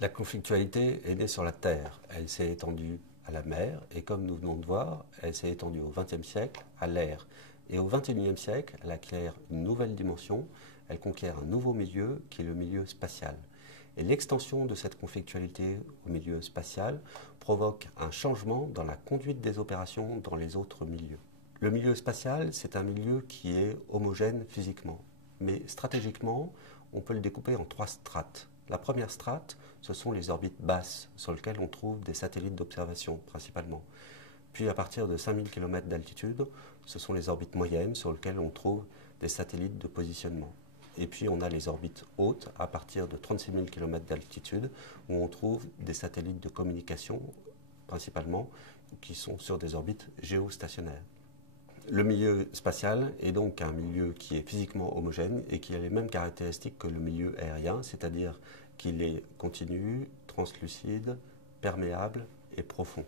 La conflictualité est née sur la Terre, elle s'est étendue à la mer et comme nous venons de voir, elle s'est étendue au XXe siècle à l'air. Et au XXIe siècle, elle acquiert une nouvelle dimension, elle conquiert un nouveau milieu qui est le milieu spatial. Et l'extension de cette conflictualité au milieu spatial provoque un changement dans la conduite des opérations dans les autres milieux. Le milieu spatial, c'est un milieu qui est homogène physiquement, mais stratégiquement, on peut le découper en trois strates. La première strate, ce sont les orbites basses, sur lesquelles on trouve des satellites d'observation principalement. Puis à partir de 5000 km d'altitude, ce sont les orbites moyennes, sur lesquelles on trouve des satellites de positionnement. Et puis on a les orbites hautes, à partir de 36 000 km d'altitude, où on trouve des satellites de communication, principalement, qui sont sur des orbites géostationnaires. Le milieu spatial est donc un milieu qui est physiquement homogène et qui a les mêmes caractéristiques que le milieu aérien, c'est-à-dire qu'il est continu, translucide, perméable et profond.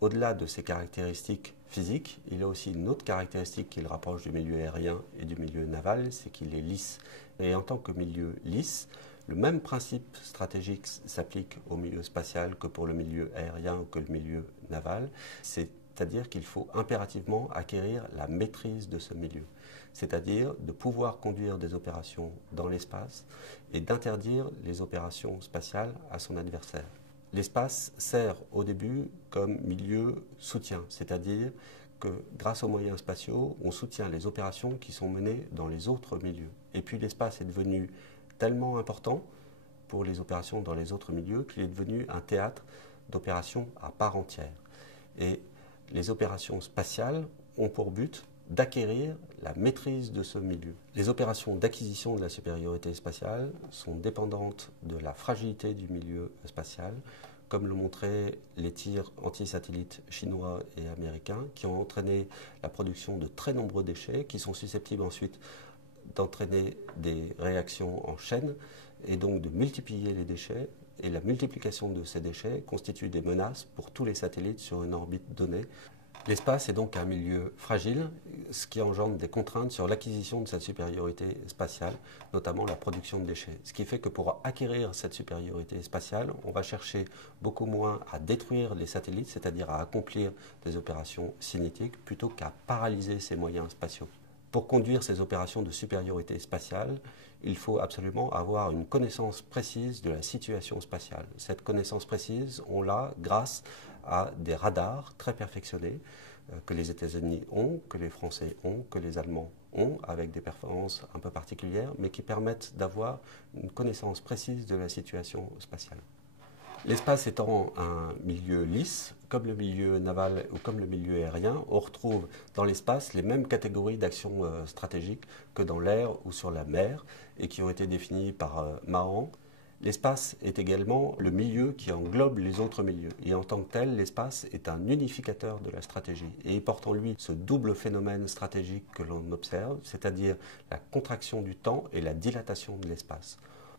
Au-delà de ces caractéristiques physiques, il y a aussi une autre caractéristique qui le rapproche du milieu aérien et du milieu naval, c'est qu'il est lisse. Et en tant que milieu lisse, le même principe stratégique s'applique au milieu spatial que pour le milieu aérien ou que le milieu naval, c'est-à-dire qu'il faut impérativement acquérir la maîtrise de ce milieu, c'est-à-dire de pouvoir conduire des opérations dans l'espace et d'interdire les opérations spatiales à son adversaire. L'espace sert au début comme milieu soutien, c'est-à-dire que grâce aux moyens spatiaux, on soutient les opérations qui sont menées dans les autres milieux. Et puis l'espace est devenu tellement important pour les opérations dans les autres milieux qu'il est devenu un théâtre d'opérations à part entière. Et les opérations spatiales ont pour but d'acquérir la maîtrise de ce milieu. Les opérations d'acquisition de la supériorité spatiale sont dépendantes de la fragilité du milieu spatial, comme le montraient les tirs anti-satellites chinois et américains, qui ont entraîné la production de très nombreux déchets, qui sont susceptibles ensuite d'entraîner des réactions en chaîne, et donc de multiplier les déchets. Et la multiplication de ces déchets constitue des menaces pour tous les satellites sur une orbite donnée. L'espace est donc un milieu fragile, ce qui engendre des contraintes sur l'acquisition de cette supériorité spatiale, notamment la production de déchets. Ce qui fait que pour acquérir cette supériorité spatiale, on va chercher beaucoup moins à détruire les satellites, c'est-à-dire à accomplir des opérations cinétiques, plutôt qu'à paralyser ces moyens spatiaux. Pour conduire ces opérations de supériorité spatiale, il faut absolument avoir une connaissance précise de la situation spatiale. Cette connaissance précise, on l'a grâce à des radars très perfectionnés que les États-Unis ont, que les Français ont, que les Allemands ont, avec des performances un peu particulières, mais qui permettent d'avoir une connaissance précise de la situation spatiale. L'espace étant un milieu lisse, comme le milieu naval ou comme le milieu aérien, on retrouve dans l'espace les mêmes catégories d'actions stratégiques que dans l'air ou sur la mer et qui ont été définies par Mahan. L'espace est également le milieu qui englobe les autres milieux. Et en tant que tel, l'espace est un unificateur de la stratégie. Et il porte en lui ce double phénomène stratégique que l'on observe, c'est-à-dire la contraction du temps et la dilatation de l'espace.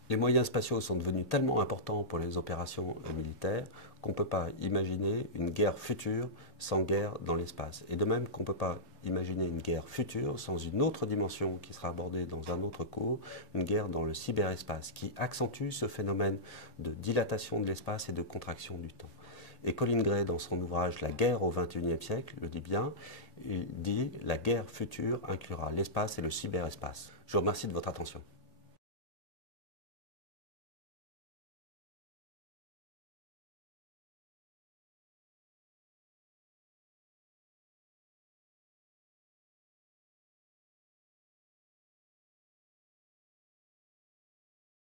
Les moyens spatiaux sont devenus tellement importants pour les opérations militaires qu'on ne peut pas imaginer une guerre future sans guerre dans l'espace. Et de même qu'on ne peut pas imaginer une guerre future sans une autre dimension qui sera abordée dans un autre cours, une guerre dans le cyberespace, qui accentue ce phénomène de dilatation de l'espace et de contraction du temps. Et Colin Gray, dans son ouvrage La guerre au XXIe siècle, le dit bien, il dit « La guerre future inclura l'espace et le cyberespace ». Je vous remercie de votre attention.